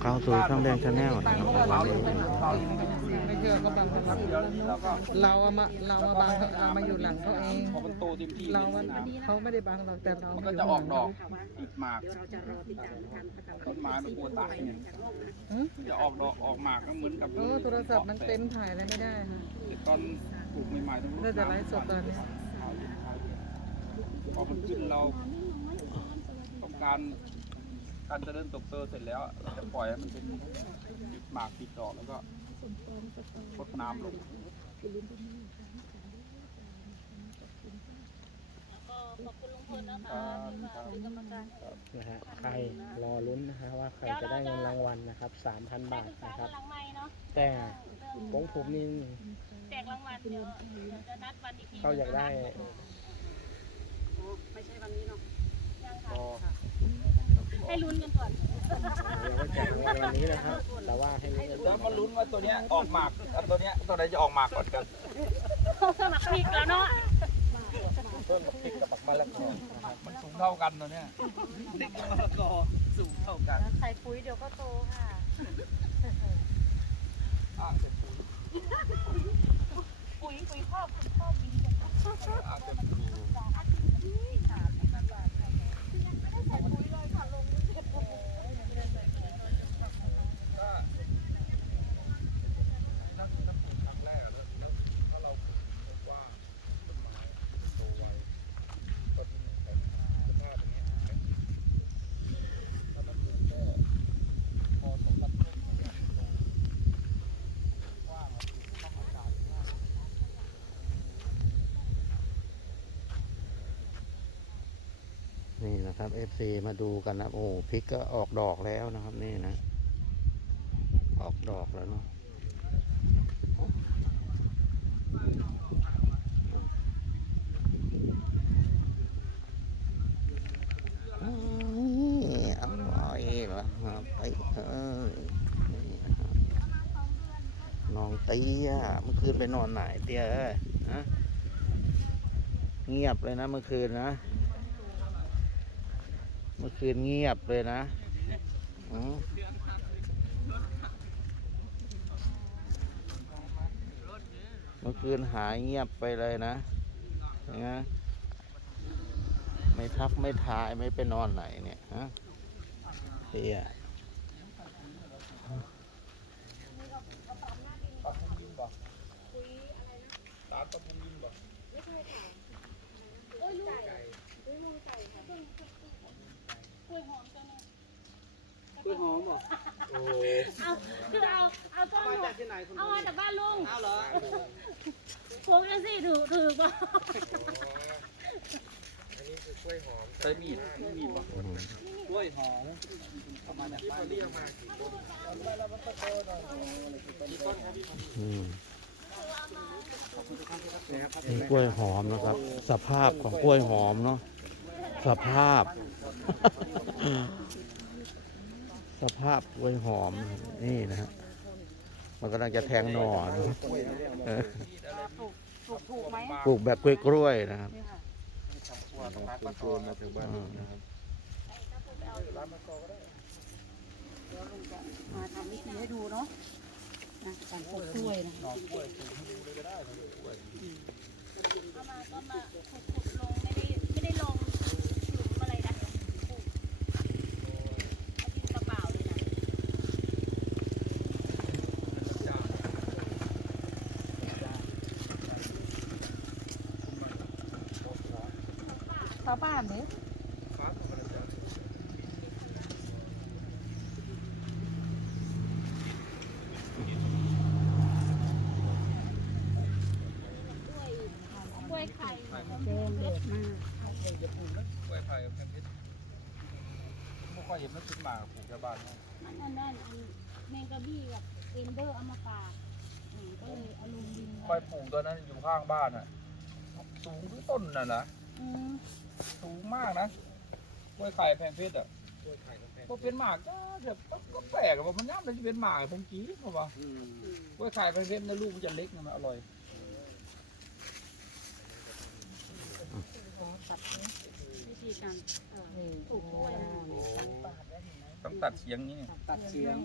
เข้าสู่ช่องแดงชาแนลนะครับเรางเรายังไม่ไม่เอก็บังคับเราเราอะมาเรามาบังเรามาอยู่หลังเขาเองพอมันโตเต็มที่เรามันเขาไม่ได้บังเราแต่เรามันมาก็จะออกดอกข้างหลังติดหมากต้นไม้มันกลัวตายไงหือมันจะออกดอกออกหมากก็เหมือนกับโอ้โทรศัพท์มันเต็มถ่ายอะไรไม่ได้ค่ะตอนปลูกใหม่ๆต้องได้แต่ไลฟ์สดตอนนี้พอมันขึ้นเราต้องการ การเจริญเติบโตเสร็จแล้วเราจะปล่อยให้มันเป็นติดหมากติดดอกแล้วก็พดน้ำลงขอบคุณลุงพลนะคะที่มาเป็นกรรมการให้นะฮะใครรอลุ้นนะฮะว่าใครจะได้เงินรางวัลนะครับ3,000ได้บาทปรึกษานะคกัรันบหลังไม้เนาะแต่เรื่องของผมนี่แจกรางวัลเดี๋ยวจะนัดวันอีกทีเขาอยากได้ยังค่ะก็ ให้ลุ้นกันก่อนเราก็แจกรางวัลวันนี้นะครับแต่ว่าให้รู้แล้วมาลุ้นว่าตัวเนี้ยออกหมากอะตัวเนี้ยตัวไหนจะออกหมากก่อนกันสมัครพริกแล้วเนาะเพิ่มกับพริกกับบักมะละกอนะครับมันสูงเท่ากันตัวเนี้ยเด็กกับมะละกอสูงเท่ากันใส่ปุ๋ยเดี๋ยวก็โตค่ะอ้างเป็นปุ๋ยปุ๋ยปุ๋ยครอบปุ๋ยครอบดินอ้างเป็นปุ๋ยถ้าถ้าถ้าปลูกครั้งแรกอะแล้วแล้วถ้าเราปลูกพบว่าต้นไม้โตไวต้นแข็งสภาพอย่างเงี้ยแข็งถ้ามันปลูกแค่พอสมบัติต้นมันจะโตกว้างอะปลูกต้องอากาศมาก นะครับ FC มาดูกันนะโอ้พริกก็ออกดอกแล้วนะครับนี่นะ ออกดอกแล้วเนาะอ้ายอร่อยละครับไปเอ้ยน้องเตี้ยเมื่อคืนไปนอนไหนเตี้ยเอ้ยฮะเงียบเลยนะเมื่อคืนนะ เมื่อคืนเงียบเลยนะเมื่อคืนหายเงียบไปเลยนะนะไม่ทักไม่ทายไม่ไปนอนไหนเนี่ยฮะเฮียปรับปรุงดินบ่ตาดปรับปรุงดินบ่ลูกไก่ค่ะ วยหอมจังเลยกล้วยหอมบ่เอาคือเอาเอาต้นหอมเอามาจากบ้านลุงอ้าวเหรอลุงยังสิถือถือบ่ใช้มีดมีดบ่อืมกล้วยหอมประมาณแบบบ้านเรียกมาอืมนี่กล้วยหอมนะครับ สภาพของกล้วยหอมเนาะ สภาพ สภาพกล้วยหอมนี่นะฮะมันกำลังจะแทงหน่อนะเออปลูกปลูกถูกไหมปลูกแบบกล้วยๆนะครับนี่ค่ะตัวตรงนั้นก็โดนมาถึงบ้านนะครับมาทำวิธีให้ดูเนาะนะการปลูกกล้วยนะ หน่อกล้วยปลูกให้ดูเลยก็ได้หน่อกล้วยเอามาก็มาขุดขุดลงไม่ได้ไม่ได้ลงหลุมอะไรนะปลูกเอาดินเปล่าๆเลยนะ ชาวบ้านเนี่ยด้วยไข่แดงเด็ดมากอย่าปลูกนะกล้วยไผ่กับแพนเพชรไม่ค่อยเห็นมันขึ้นมาปลูกแถวบ้านนะมันอันนั้นอันแมงกะบี้กับเอนเดอร์เอามาฝากอืมก็เลยเอาลงดินค่อยปลูกตัวนั้นอยู่ข้างบ้านอะ สูงที่ต้นน่ะนะอืมากนะกล้วยไข่แพงเพชรอะพอเป็นหมากก็แบบก็แปลกอะว่ามันย่ำเลยจะเป็นหมากผมกี้เพราะว่ากล้วยไข่แพงเพชรนะลูกมันจะเล็กนะมันอร่อยมีธีการเอ่อปลูกกล้วยนะคะต้องตัดเฉียงนี้ตัดเชียง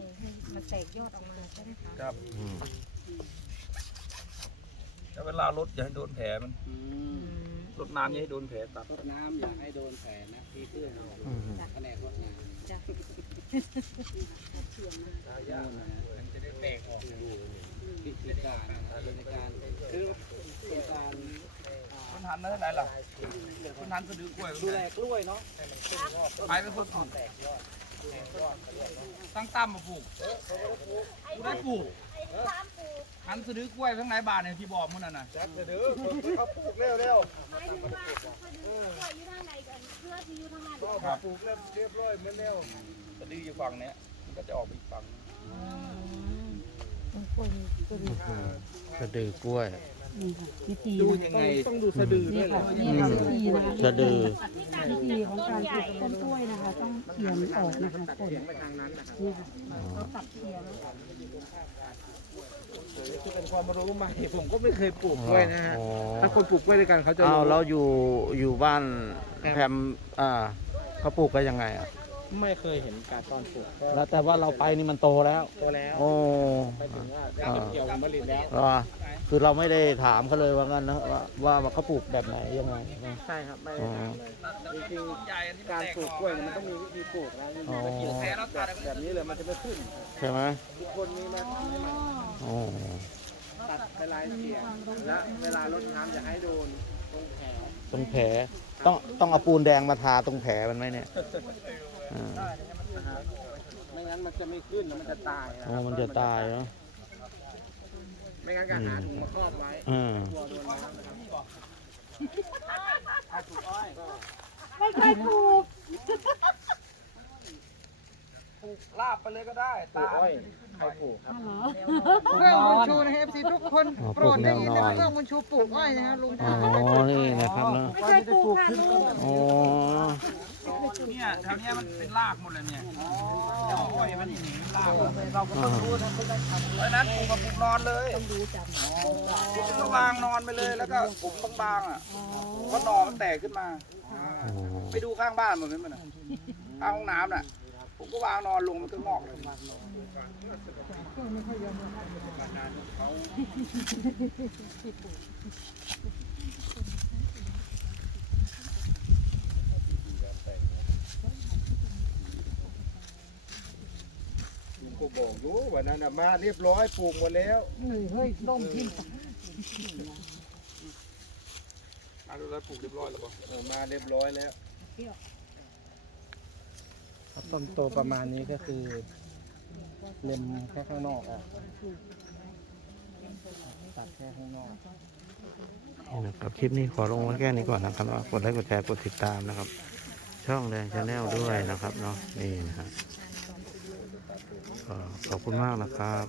มันแตกยอดออกมาใช่ไหมคะครับอืมแล้วเวลารถอย่าให้โดนแผลมันอืม รถน้ำอย่าให้โดนแผลตัดรดน้ำอยากให้โดนแผลนะพี่เพื่อนเราอืมแผนกรดน้ำจ้ะเชียงนะนู่นนะฮะมันจะได้แตกออกวิธีการนะครับในการคือเป็นการอ่าคุณทันนั่นไหนล่ะคุณทันก็ดื้อกล้วยดูแลกล้วยเนาะไปเป็นคนปลูกตั้งตั้มมาปลูกกูได้ปลูก ทันสะดือกล้วยทั้งไหนบาทเนี่ยที่บอกมึงนั่นน่ะหมายถึงว่าเขาปลูกกล้วยอยู่ทางไหนกันเพื่อที่อยู่ทางนั้นครับปลูกเรียบเรียบร้อยเหมือนแล้วสะดืออยู่ฝั่งเนี้ยมันก็จะออกไปอีกฝั่งสะดือกล้วยดูยังไงต้องดูสะดือด้วยเหรอนี่ค่ะวิธีนะคะสะดือวิธีของการปลูกต้นกล้วยนะคะ ต้องเขี ยนออกนะคะผลเสียงไปทางนั้นนะครับนี่ค่ะเขาตัดเขียนคือเป็นความรู้ใหม่ผมก็ไม่เคยปลูกกล้วยนะฮะอ๋อถ้าคนปลูกกล้วยด้วยกันเขาจะอ้าวรู้เราอยู่อยู่บ้านแพมอ่าเขาปลูกกันยังไงอะ ไม่เคยเห็นการตอนปลูกก็แล้วแต่ว่าเราไปนี่มันโตแล้วโตแล้วโอ้ไปถึงว่าได้เก็บเกี่ยวผลผลิตแล้วว่าคือเราไม่ได้ถามเขาเลยว่างั้นนะว่าว่าว่าเขาปลูกแบบไหนยังไงนะ ใช่ครับไม่ได้ถามเลยจริงใหญ่อันที่ๆการปลูกกล้วยเนี่ยมันต้องมีวิธีปลูกนะมีวิธีแผลเราแบตัดบแบบนี้เลยมันจะไม่ขึ้นใช่ไหมทุกคนมีมาทำให้ใหม่โอ้ตัดไปลายเสียงและเวลารดน้ำอย่าให้โดนตรงแผลตรงแผลต้องต้องเอาปูนแดงมาทาตรงแผลมันไหมเนี่ยอ่านะครับ ไม่งั้นมันจะไม่ขึ้นแล้วมันจะตายนะโอ้มันจะตายเนาะไม่งั้นก็หาถุงมาครอบไว้อืมกลัวโดนน้ำนะครับถ้าปลูกอ้อยก็ไม่เคยปลูกปลูกลาบไปเลยก็ได้ปลูตากอ้อยใครปลูกครับเครื่องบุญชูนะเอฟซีทุกคนโปรดได้ยินนะเครื่องบุญชูปลูกอ้อยนะฮะลุงอ๋อนี่นะครับเนาะไม่เคยปลูกค่ะลูกอ๋อ เนี่ยแถวเนี้ยมันเป็นรากหมดเลยเนี่ยเดี๋ยวอ้อยมันหนีรากเราก็ต้องรู้นะเพราะฉะนั้นปลูกกับปลูกนอนเลยต้องดูจับปลูกก็วางนอนไปเลยแล้วก็ปลูกบางๆอะเพราะหนอมันแตกขึ้นมาอ๋อไปดูข้างบ้านมันเป็นมันน่ะข้างห้องน้ำน่ะผมก็วางนอนลงมันก็งอกเลย ผมก็ บอกอยู่วันนั้นน่ะมาเรียบร้อยปลูกหมดแล้วเฮ้ยล่มทิ้งมาดูแล้วปลูกเรียบร้อยแล้วป่ะเออมาเรียบร้อยแล้วต้นโตประมาณนี้ก็คือเล็มแค่ข้างนอกอะตัดแค่ข้างนอกนี่นะครับคลิปนี้ขอลงไว้แค่นี้ก่อนนะครับกดไลค์กดแชร์กดติดตามนะครับ ช่องแดงชาแนลด้วยนะครับเนาะนี่นะครับก็ ขอบคุณมากนะครับ